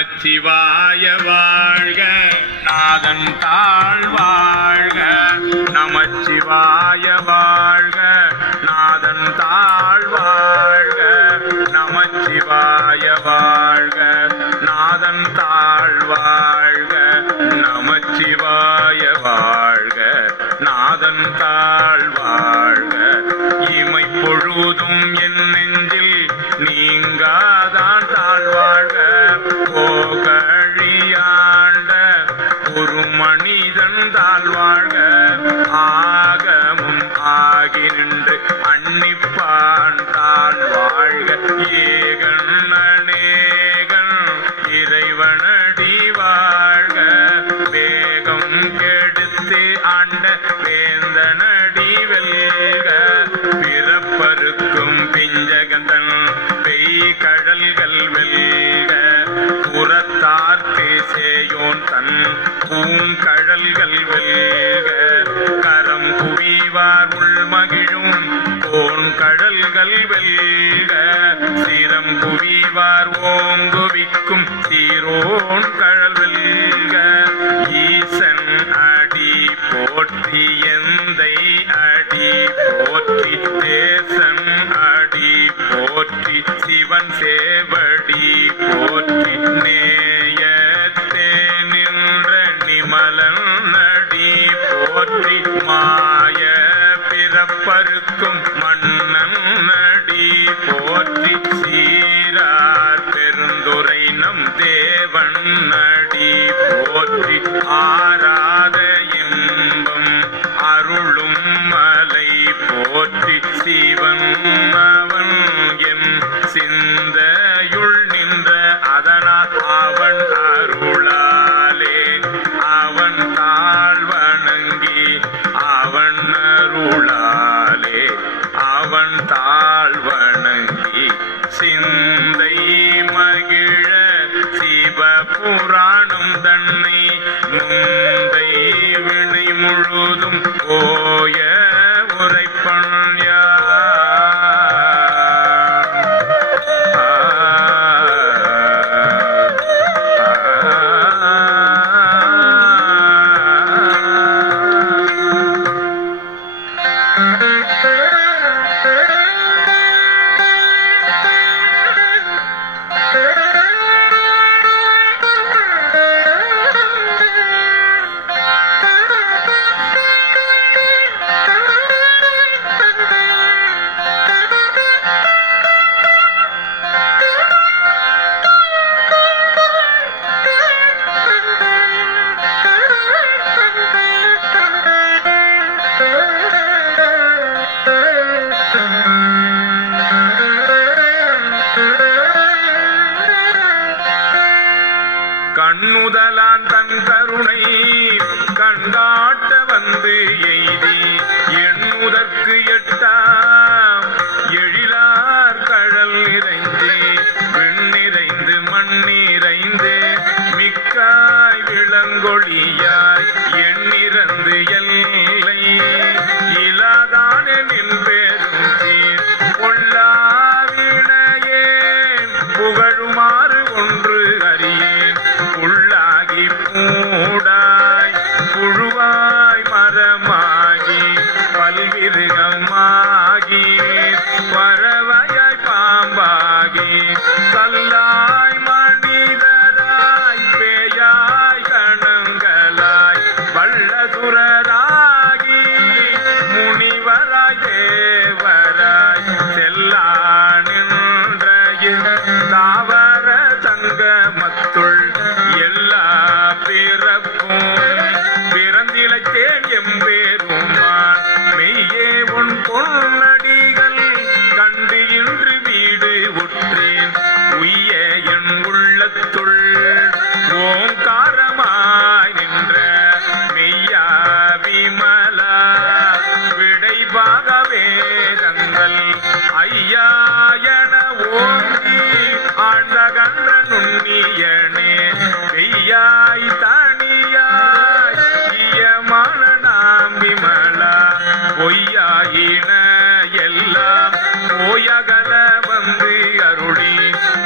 நமச்சிவாய வாழ்க, நாதன் தாழ் வாழ்க. நமச்சிவாய வாழ்க, நாதன் தாழ் வாழ்க. நமச்சிவாய வாழ்க, நாதன் தாழ் வாழ்க. நமச்சிவாய வாழ்க, நாதன் தாழ் வாழ்க. இமை பொழுதும் என் நெஞ்சில் நீங்காதான் தாழ்வாழ்க. போகழியாண்ட ஒரு மனிதன் தாழ்வாழ்க. ஆகமும் ஆகி நின்று அன்னிப்பான் தாழ்வாழ்க. ஏகன் அநேகன் இறைவனடி வாழ்க. வேகம் கெடுத்து ஆண்ட வேந்தனடி வெல்க. பிறப்பருக்கும் பிஞ்சகந்தன் பெய் கடல்கள் வெல்க. புறத்தார்க்கு சேயோன் தன் பூங்கடல்கள் வெல்க. கரம் குவிவார் உள்மகிழும் கோன் கடல்கள் வெல்க. சிரம் குவிவார் ஓங்குவிக்கும் சீரோன் கடல் வெல்க. ஈசன் அடி போற்றி எந்தை அடி போற்றி தேசன் அடி போற்றி சிவன் சேவடி போற்றி. நேயத்தே நின்ற நிமலன் அடி போற்றி. மாய பிறப்பருக்கும் மன்னன் அடி போற்றி. சீரார் பெருந்துரை நம் தேவன் அடி போற்றி. ஆராத இன்பம் அருளும் மலை போற்றி. சிவன் அவன் என் சிந்தையுள் நின்ற அதனால் அவன் அருளாலே அவன் தாழ்வணங்கி அவன் அருளாலே அவன் தாழ்வணங்கி சிந்தை மகிழ சிவபுராணம் தன்னை முந்தை வினை முழுதும் போய உரைப்பன் கண்ணுதலான் தன் கருணை கண்காட்ட வந்து எய்தி எண்ணுதற்கு எட்டாம் எழிலார் கழல் நிறைந்து விண்ணிறைந்து மண்ணிறைந்து மிக்காய் விளங்கொழியாய் எண்ணிறந்து எல்லை இலாதானே நின் பேரும் சீர் பொல்லாவினையேன் புகழுமாறு ஒன்று அறியேன். உள்ளாகி பூடாய் புழுவாய் மரமாகி பல்விருகமாகி பறவையாய் பாம்பாகி கல்லாய் மனிதராய் பேயாய் கணங்களாய் வல்லசுரராகி முனிவராய் தேவராய் செல்லா நின்ற தாவர சங்கமத்துள் எல்லா பிறப்பும் பிறந்திலைத்தேன் எம்பேருமான் மெய்யே உன் பொன்னடிகள் கண்டு இன்று வீடு உற்றேன். உய்ய என் உள்ளத்துள் ஓங்காரமாய் நின்ற மெய்யா விமலா விடைபாக வேதங்கள் ஐயா என ஓங்கி ஆண்டகன்ற நுண்ணியனே மெய்யாய் தனியாய் ஈயமான நாம் விமலா பொய்யாயின எல்லாம் போயகல வந்து அருளி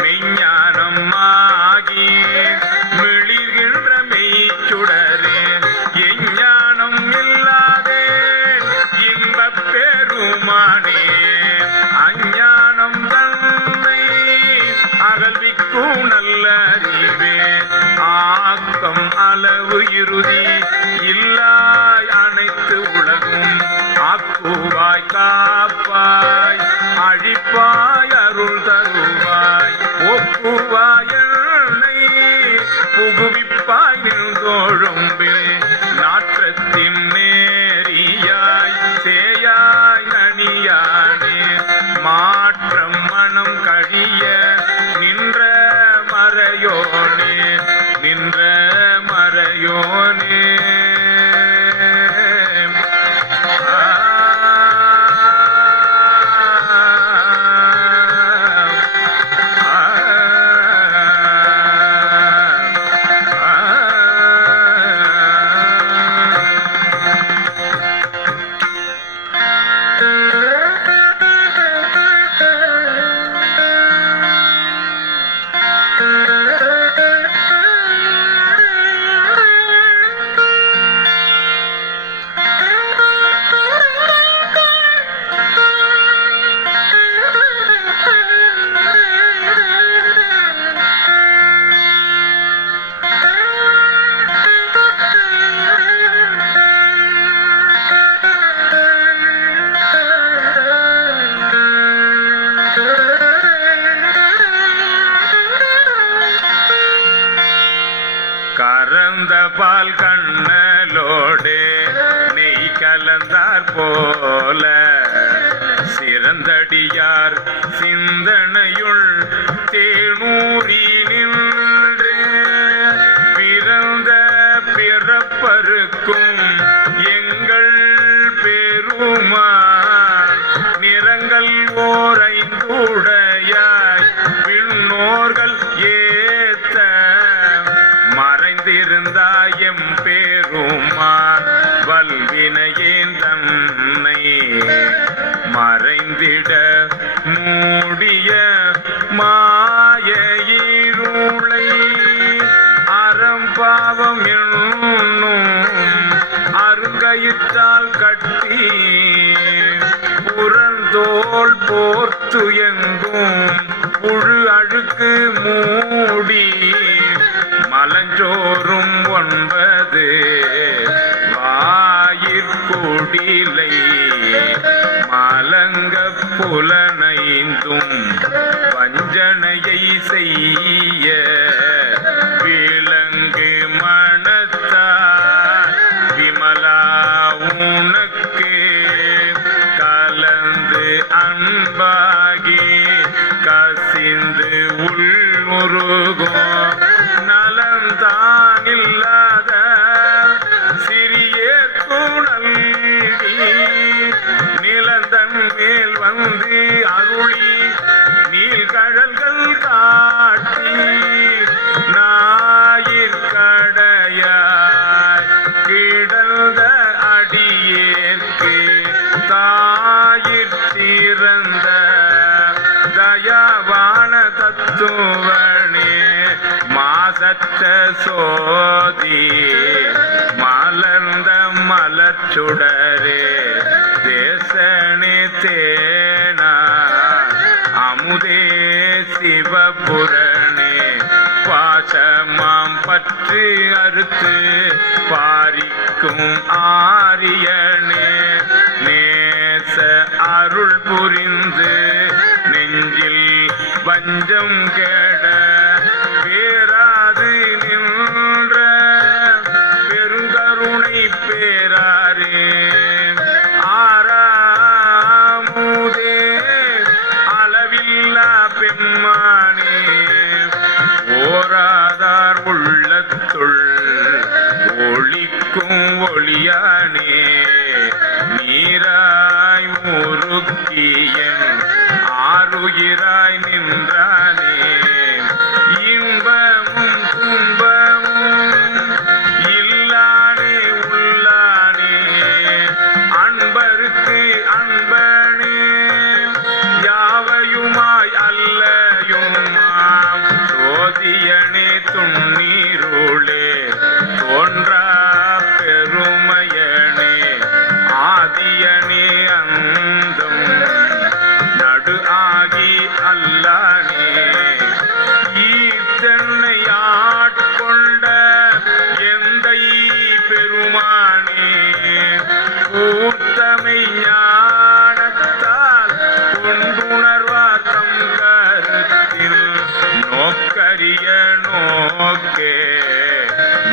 மெய்ஞானம் ஆகி இறுதி இல்லாய் அனைத்து உலகும் ஆக்குவாய் காப்பாய் அழிப்பாய் அருள் தருவாய் போக்குவாய் என்னை புகுவிப்பாய் நின்றோழும்பில் நாற்றத்தின் நேரியாய் சேயாய் நனியானே மாற்றம் மனம் கழிய நின்ற மறையோனே நின்ற மறையோனே கறந்த பால் கண்ணலோடு நெய் கலந்தார் போல சிறந்தடியார் சிந்தனையுள் தேனூரி நின்று பிறந்த பிறப்பருக்கும் எங்கள் பெருமான் நிறங்கள் ஓரைந்துடையாய் விண்ணோர்கள் ஏத்த மறைந்திருந்தாயம் பேருமான் வல்வினையேன் தன்னை மறைந்திட மூடிய மாய இருளை அறம்பாவம் என்னும் அருங்கயிற்றால் கட்டி புறந்தோல் போர்த்து எங்கும் புழு அழுக்கு மூடி மலஞ்சோறும் 9 வாயிற்குடிலை மலங்க புலனைந்தும் வஞ்சனையை செய்ய விலங்கு மனத்தார் விமலா உனக்கு கலந்து அன்பாகி கசிந்து உள்ளுருகும் நலந்தான் இல்லாத சிறியேற்கும் நல்கி நிலந்தன் மேல் வந்து அருளி நீள்கழல்கள் காட்டி ஞாயிற்கடையாய் கிடந்த அடியேற்கு தாயிறந்த தயாவான தத்துவனே மாசற்ற சோதி மலர்ந்த மலர்ச்சுடரே தேசனே தேனா அமுதே சிவபுரணே பாசமாம் பற்று அறுத்து பாரிக்கும் ஆரியனே நேச அருள் புரிந்து நெஞ்சில் வஞ்சம் கெட பேராது நின்ற பெருங்கருணை பேராரே ஆறாமுதே அளவில்லா பெம்மானே ஓராதார் உள்ளத்துள் ஒளிக்கும் ஒளியானே நீராய் முருக்கியன் ஆறுயிராய் நின்றானே இன்பமும் துன்பமும் இல்லானே உள்ளானே அன்பருக்கு அன்பனே யாவையுமாய் அல்லையுமாம் சோதியனே துண்ணீருளே தோன்றா பெருமையனே ஆதியனே அந்தம் நடு ஆகி அல்லானே கொண்டுணர்வார் தம் கருத்தில் நோக்கரிய நோக்கே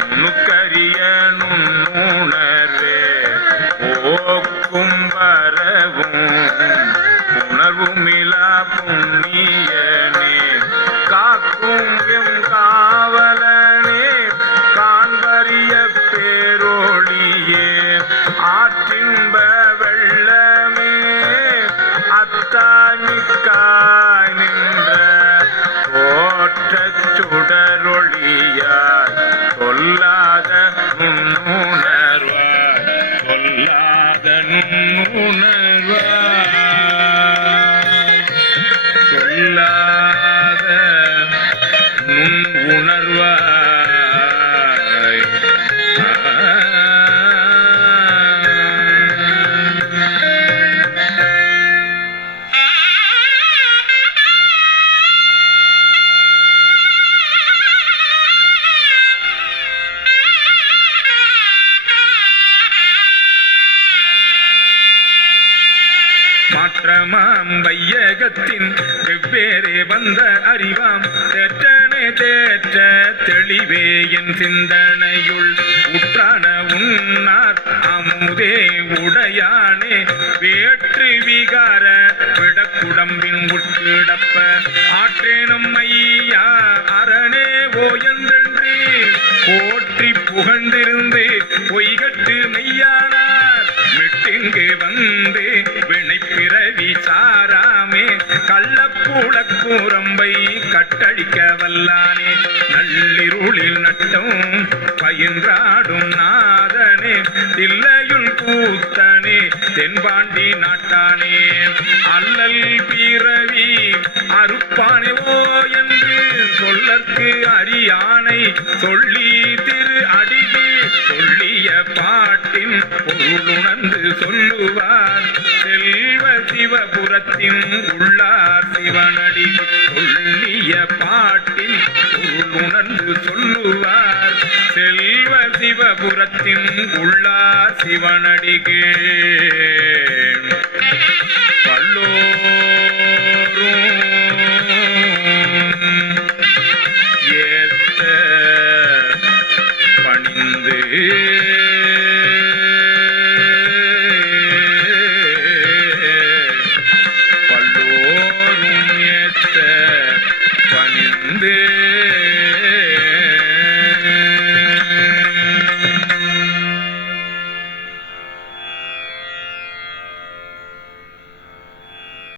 நுணுக்கரிய நுண்ணுணர்வே போக்கும் வரவும் உணர்வுமிலா புண்ணியனே காக்கும் எம் காவலனே காண்பரிய பேரொளியே ஆற்றின்ப வெள்ளமே அத்தாய் மிக்காய் நின்ற தோற்றச் சுடரொளியாய் சொல்லாத நுண்ணுணர்வாய் சொல்லாத நுண்ணுணர்வாய் சொல்லாத நுண்ணுணர்வாய் மாற்றமாம் வையகத்தின் வெவ்வேறே வந்த அறிவாம் தேற்றனே தேற்ற தெளிவே என் சிந்தனையுள் உற்றான உன்னார் அமுதே உடையானே வேற்று விகார விடக்குடம்பின் உட்கிடப்ப ஆற்றேனும் ஐயா அரணே ஓயன்றென்று போற்றி புகழ்ந்திருந்து பொய்கட்டு மெய்யானார் மிட்டிங்கு வந்து வினைப்பிறவி சாராமே கள்ளப்புழக்கூரம்பை கட்டழிக்க வல்லானே நள்ளிருளில் நட்டம் பயின்றாடும் நாதனே தில்லையுள் கூத்தனே தென்பாண்டி நாட்டானே அல்லல் பிறவி அறுப்பானே ஓ என்று சொல்லற்கு அறியானை சொல்லி திரு அடிகு சொல்லிய பாட்டின் பொருளுணர்ந்து சொல்லுவார் செல்வ சிவபுரத்தின் உள்ளார் சிவனடி சொல்லிய பாட்டின் பொருளுணர்ந்து சொல்லுவார் செல்வ சிவபுரத்தின் உள்ளார் சிவனடிக்கு ஏத்த பணிந்து பல்லோரும் ஏத்த பணிந்து